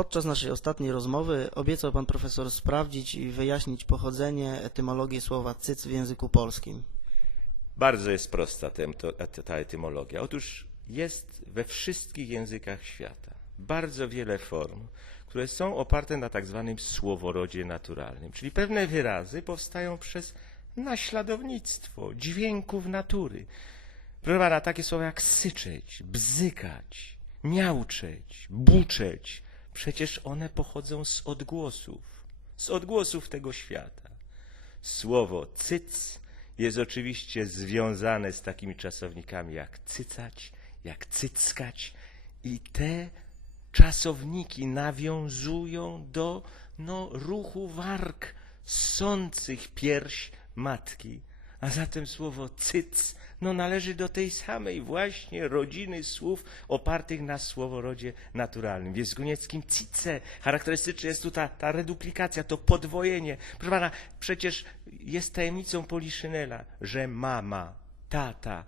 Podczas naszej ostatniej rozmowy obiecał pan profesor sprawdzić i wyjaśnić pochodzenie, etymologię słowa cyc w języku polskim. Bardzo jest prosta ta etymologia. Otóż jest we wszystkich językach świata bardzo wiele form, które są oparte na tak zwanym słoworodzie naturalnym, czyli pewne wyrazy powstają przez naśladownictwo dźwięków natury. Proszę pana, takie słowa jak syczeć, bzykać, miauczeć, buczeć, przecież one pochodzą z odgłosów, z odgłosów tego świata. Słowo cyc jest oczywiście związane z takimi czasownikami jak cycać, jak cyckać i te czasowniki nawiązują do no, ruchu warg ssących pierś matki. A zatem słowo cyc no, należy do tej samej właśnie rodziny słów opartych na słoworodzie naturalnym. W języku cice charakterystyczna jest tu ta, ta reduplikacja, to podwojenie. Proszę pana, przecież jest tajemnicą Poliszynela, że mama, tata,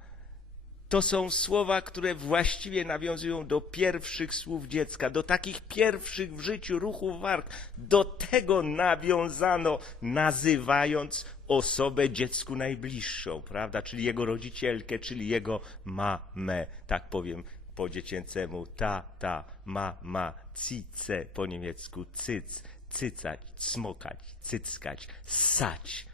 to są słowa, które właściwie nawiązują do pierwszych słów dziecka, do takich pierwszych w życiu ruchów warg. Do tego nawiązano, nazywając osobę dziecku najbliższą, prawda? Czyli jego rodzicielkę, czyli jego mamę, tak powiem po dziecięcemu, tata, mama, cice po niemiecku, cyc, cycać, smokać, cyckać, ssać.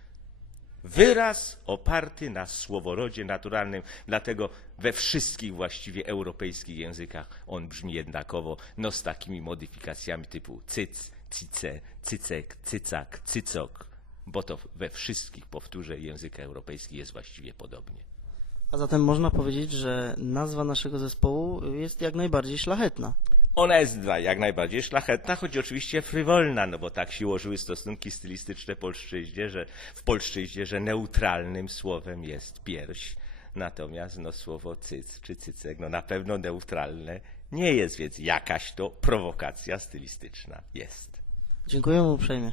Wyraz oparty na słoworodzie naturalnym, dlatego we wszystkich właściwie europejskich językach on brzmi jednakowo, no z takimi modyfikacjami typu cyc, cice, cycek, cycak, cycok, bo to we wszystkich, powtórzę, językach europejskich jest właściwie podobnie. A zatem można powiedzieć, że nazwa naszego zespołu jest jak najbardziej szlachetna. Ona jest jak najbardziej szlachetna, choć oczywiście frywolna, no bo tak się ułożyły stosunki stylistyczne polszczyźnie, że w polszczyźnie, że neutralnym słowem jest pierś, natomiast no, słowo cyc czy cycek no, na pewno neutralne nie jest, więc jakaś to prowokacja stylistyczna jest. Dziękuję uprzejmie.